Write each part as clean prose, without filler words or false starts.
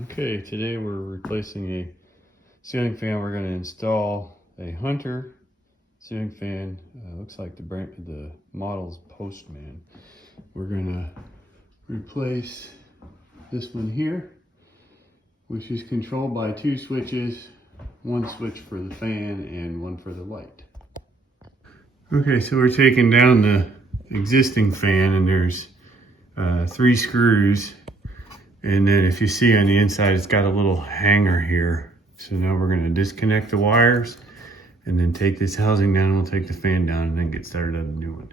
Okay, today we're replacing a ceiling fan. We're going to install a Hunter ceiling fan. Looks like the model's Postman. We're going to replace this one here, which is controlled by two switches, one switch for the fan and one for the light. Okay, so we're taking down the existing fan, and there's 3 screws. And then if you see on the inside, it's got a little hanger here. So now we're going to disconnect the wires and then take this housing down. We'll take the fan down and then get started on the new one.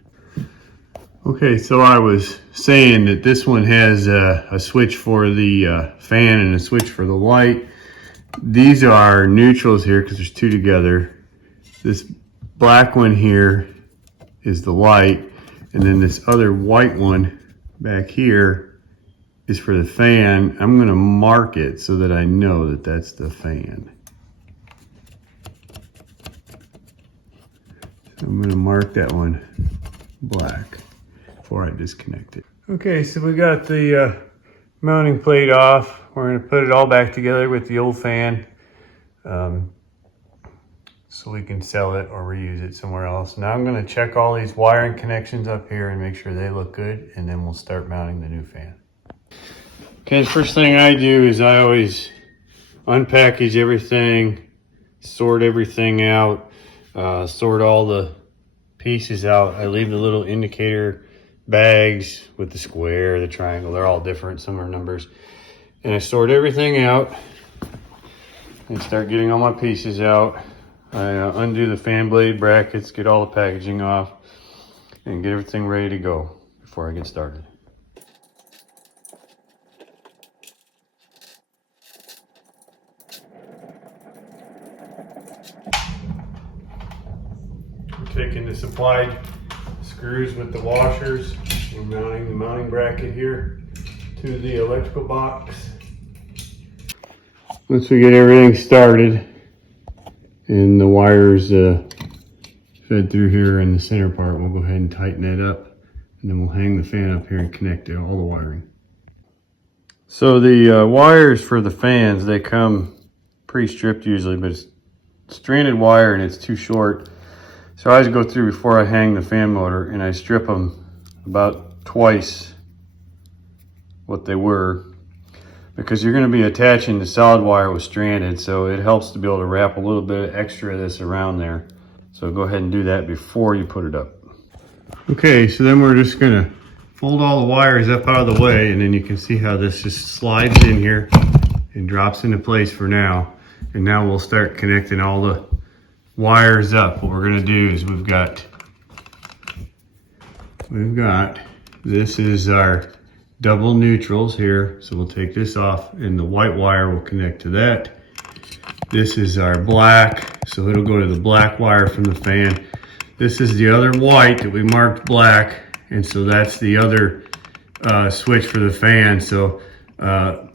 Okay, so I was saying that this one has a switch for the fan and a switch for the light. These are neutrals here because there's 2 together. This black one here is the light, and then this other white one back here is for the fan. I'm going to mark it so that I know that that's the fan. So I'm going to mark that one black before I disconnect it. Okay, so we got the mounting plate off. We're going to put it all back together with the old fan so we can sell it or reuse it somewhere else. Now I'm going to check all these wiring connections up here and make sure they look good, and then we'll start mounting the new fan. Okay, the first thing I do is I always unpackage everything, sort everything out, sort all the pieces out. I leave the little indicator bags with the square, the triangle, they're all different, some are numbers. And I sort everything out and start getting all my pieces out. I undo the fan blade brackets, get all the packaging off, and get everything ready to go before I get started. Taking the supplied screws with the washers. We're mounting the mounting bracket here to the electrical box. Once we get everything started and the wires fed through here in the center part, we'll go ahead and tighten that up, and then we'll hang the fan up here and connect all the wiring. So the wires for the fans, they come pre-stripped usually, but it's stranded wire and it's too short. So I always go through before I hang the fan motor and I strip them about twice what they were, because you're going to be attaching the solid wire with stranded, so it helps to be able to wrap a little bit extra of this around there. So go ahead and do that before you put it up. Okay, so then we're just going to fold all the wires up out of the way, and then you can see how this just slides in here and drops into place for now. And now we'll start connecting all the wires up. What we're going to do is we've got this is our double neutrals here, so we'll take this off and the white wire will connect to that. This is our black, so it'll go to the black wire from the fan. This is the other white that we marked black, and so that's the other switch for the fan. So the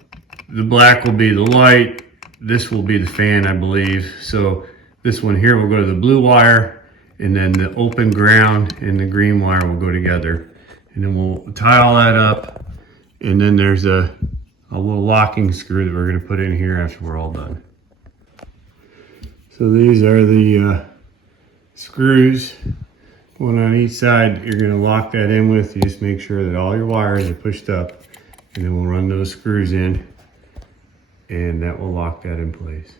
black will be the light, this will be the fan, I believe. So this one here will go to the blue wire, and then the open ground and the green wire will go together. And then we'll tie all that up, and then there's a little locking screw that we're going to put in here after we're all done. So these are the screws, one on each side. You're going to lock that in with. You just make sure that all your wires are pushed up, and then we'll run those screws in, and that will lock that in place.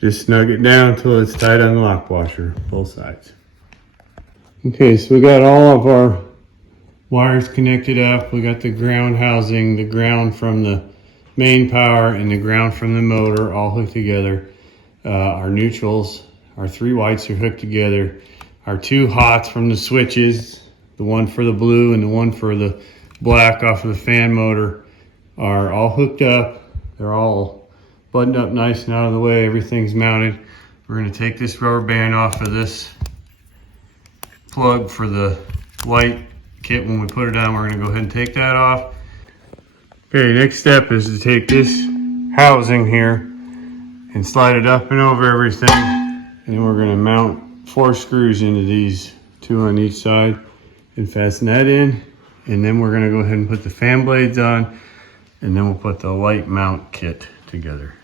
Just snug it down until it's tight on the lock washer, both sides. Okay, so we got all of our wires connected up. We got the ground housing, the ground from the main power, and the ground from the motor all hooked together. Our neutrals, our 3 whites are hooked together. Our 2 hots from the switches, the one for the blue and the one for the black off of the fan motor, are all hooked up. They're all buttoned up nice and out of the way. Everything's mounted. We're going to take this rubber band off of this plug for the light kit. When we put it on, we're going to go ahead and take that off. Okay, next step is to take this housing here and slide it up and over everything, and then we're going to mount 4 screws into these, 2 on each side, and fasten that in. And then we're going to go ahead and put the fan blades on, and then we'll put the light mount kit together.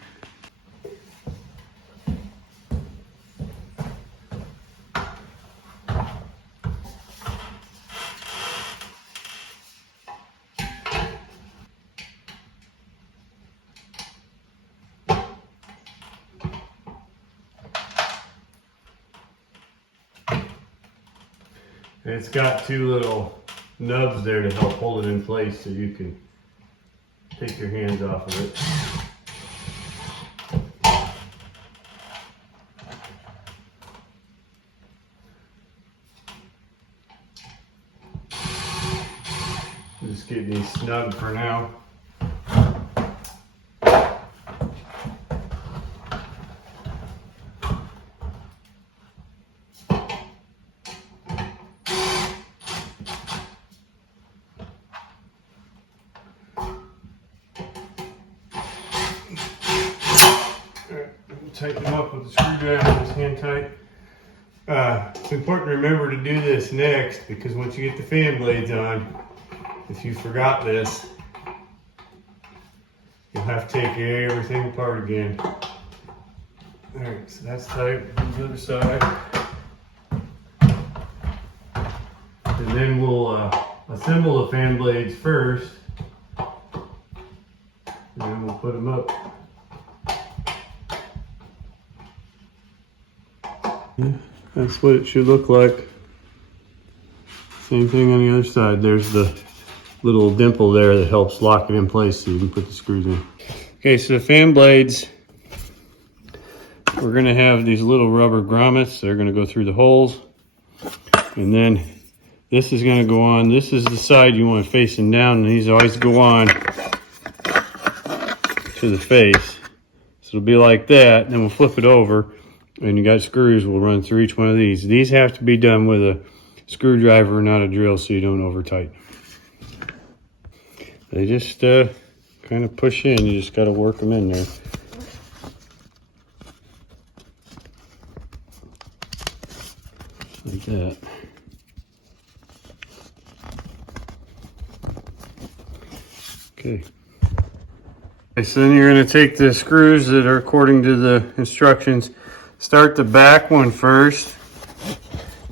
And it's got 2 little nubs there to help hold it in place so you can take your hands off of it. Just getting these snug for now. Tighten them up with the screwdriver, just hand tight. It's important to remember to do this next, because once you get the fan blades on, if you forgot this, you'll have to take everything apart again. Alright, so that's tight. On the other side. And then we'll assemble the fan blades first, and then we'll put them up. That's what it should look like. Same thing on the other side. There's the little dimple there that helps lock it in place so you can put the screws in. Okay, so the fan blades, we're gonna have these little rubber grommets that are gonna go through the holes. And then this is gonna go on. This is the side you want facing down, and these always go on to the face. So it'll be like that, and then we'll flip it over. And you got screws will run through each one of these. These have to be done with a screwdriver, not a drill, so you don't over tighten. They just kind of push in. You just got to work them in there. Like that. Okay. So then you're going to take the screws that are according to the instructions. Start the back one first,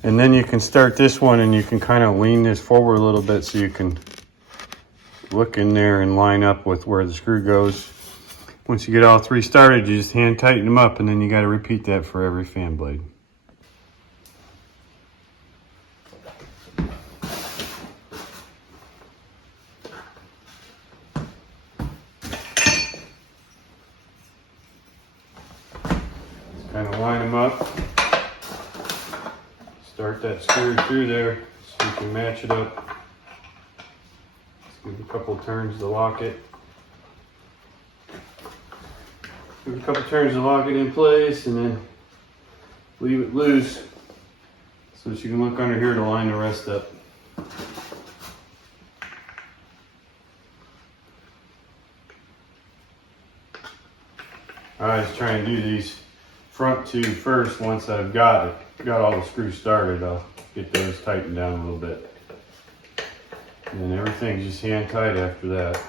and then you can start this one, and you can kind of lean this forward a little bit so you can look in there and line up with where the screw goes. Once you get all 3 started, you just hand tighten them up, and then you got to repeat that for every fan blade. Kind of line them up, start that screw through there so you can match it up. Just give it a couple turns to lock it. Give it a couple turns to lock it in place, and then leave it loose so that you can look under here to line the rest up. I just try and do these front 2 first. Once I've got all the screws started, I'll get those tightened down a little bit. And then everything's just hand tight after that.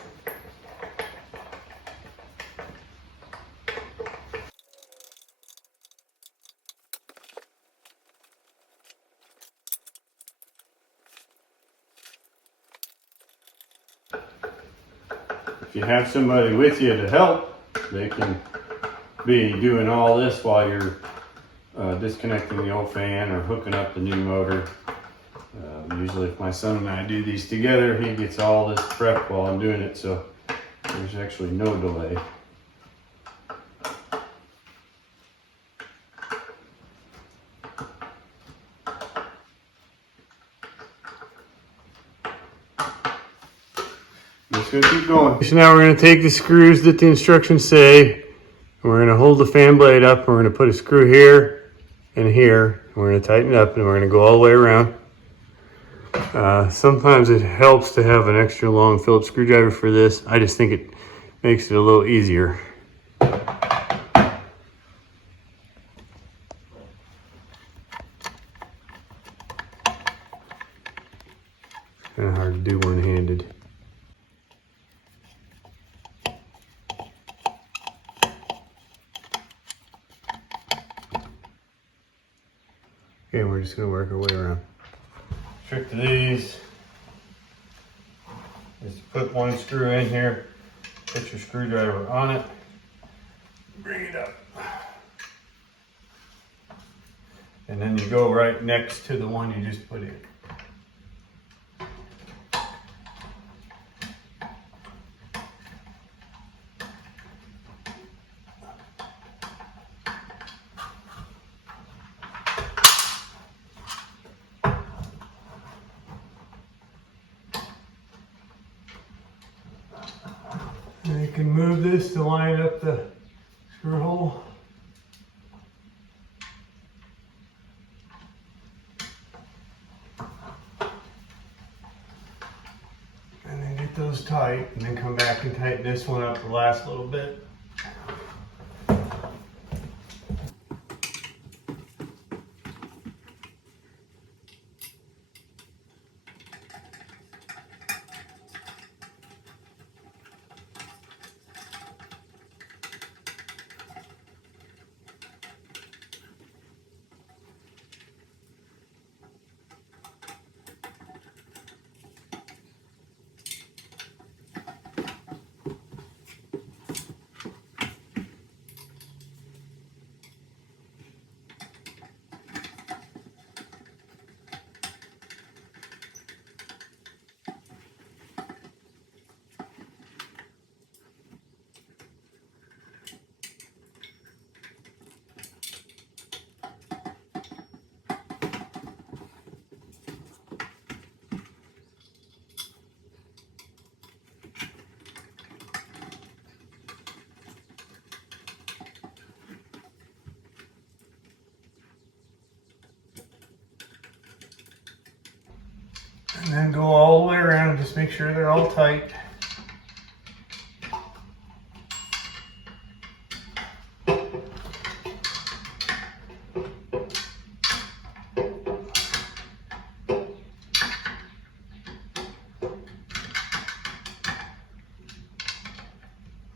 If you have somebody with you to help, they can be doing all this while you're disconnecting the old fan or hooking up the new motor. Usually if my son and I do these together, he gets all this prep while I'm doing it, so there's actually no delay. Just gonna keep going. So now we're gonna take the screws that the instructions say, and we're gonna hold the fan blade up, and we're gonna put a screw here and here, and we're gonna tighten it up, and we're gonna go all the way around. Sometimes it helps to have an extra long Phillips screwdriver for this. I just think it makes it a little easier. to do one-handed. Okay, we're just going to work our way around. Trick to these is to put one screw in here, put your screwdriver on it, bring it up. And then you go right next to the one you just put in. And you can move this to line up the screw hole. And then get those tight, and then come back and tighten this one up the last little bit. And then go all the way around and just make sure they're all tight.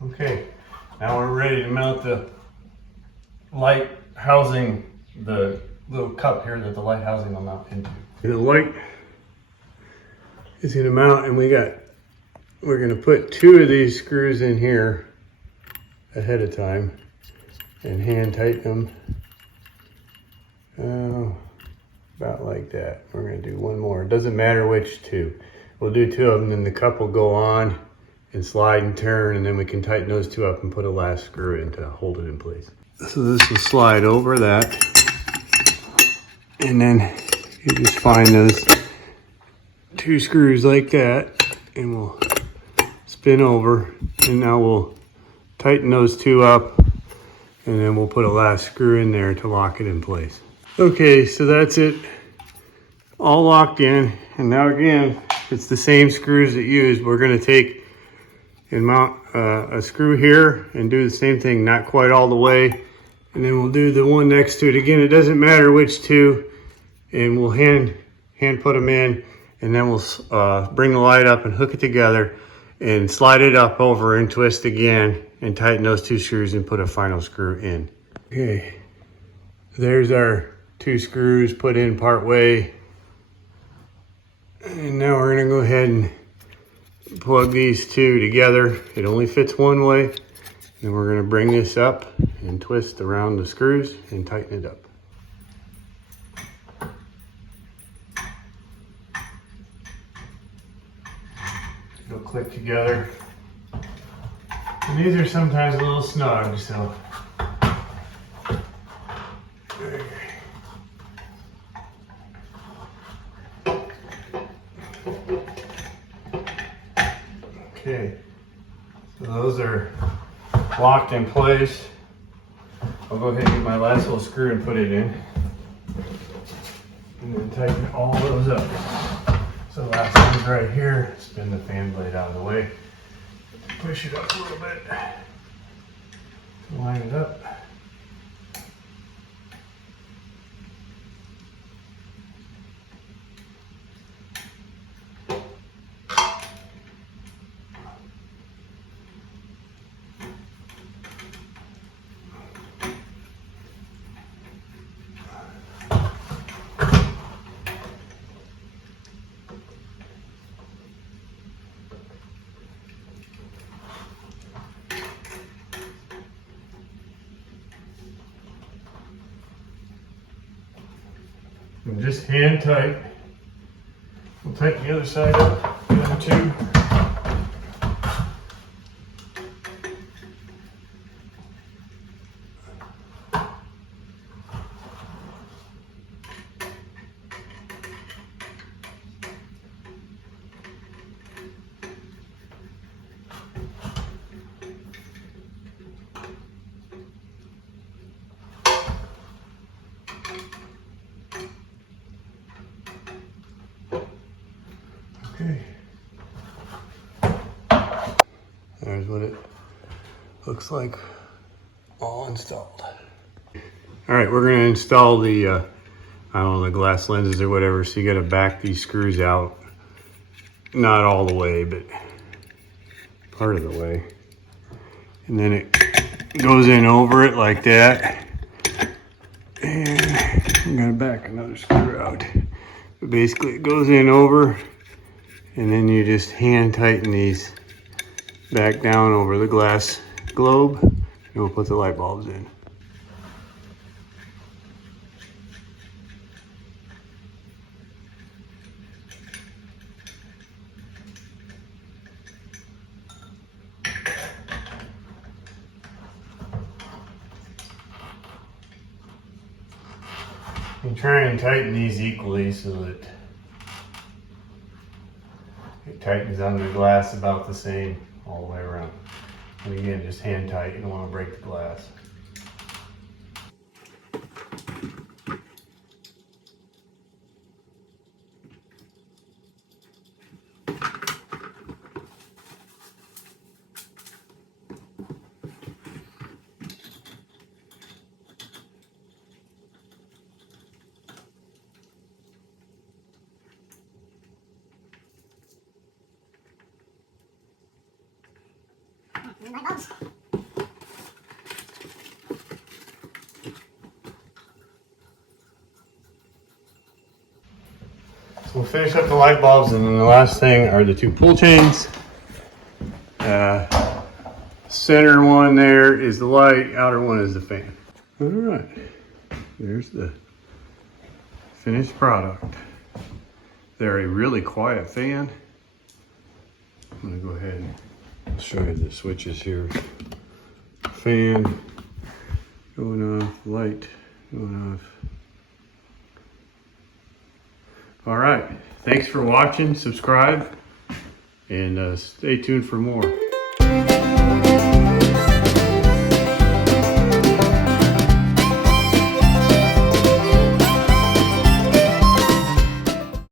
Okay, now we're ready to mount the light housing, the little cup here that the light housing will mount into. The light is going to mount, and we're going to put 2 of these screws in here ahead of time and hand tighten them about like that. We're going to do one more. It doesn't matter which 2. We'll do 2 of them, and the cup will go on and slide and turn, and then we can tighten those 2 up and put a last screw in to hold it in place. So this will slide over that, and then you just find those 2 screws like that, and we'll spin over, and now we'll tighten those 2 up, and then we'll put a last screw in there to lock it in place. Okay, so that's it, all locked in. And now again, it's the same screws that used. We're going to take and mount a screw here and do the same thing, not quite all the way, and then we'll do the one next to it. Again, it doesn't matter which 2, and we'll hand put them in. And then we'll bring the light up and hook it together and slide it up over and twist again and tighten those 2 screws and put a final screw in. Okay, there's our 2 screws put in part way. And now we're gonna go ahead and plug these 2 together. It only fits one way. And we're gonna bring this up and twist around the screws and tighten it up. They'll click together. And these are sometimes a little snug, so. Okay, so those are locked in place. I'll go ahead and get my last little screw and put it in. And then tighten all those up. So the last one's right here. Spin the fan blade out of the way. Push it up a little bit to line it up. And just hand tight. We'll tighten the other side up, the other two. Okay. There's what it looks like all installed. All right, we're gonna install the, I don't know, the glass lenses or whatever, so you gotta back these screws out. Not all the way, but part of the way. And then it goes in over it like that. And I'm gonna back another screw out. But basically it goes in over, and then you just hand tighten these back down over the glass globe, and we'll put the light bulbs in. You try and tighten these equally so that it tightens on the glass about the same all the way around. And again, just hand tight, you don't want to break the glass. So we'll finish up the light bulbs, and then the last thing are the two pull chains. Center one there is the light, outer one is the fan. All right, there's the finished product. They're a really quiet fan. I'm gonna go ahead and show you the switches here. Fan going off, light going off. All right, thanks for watching, subscribe, and stay tuned for more.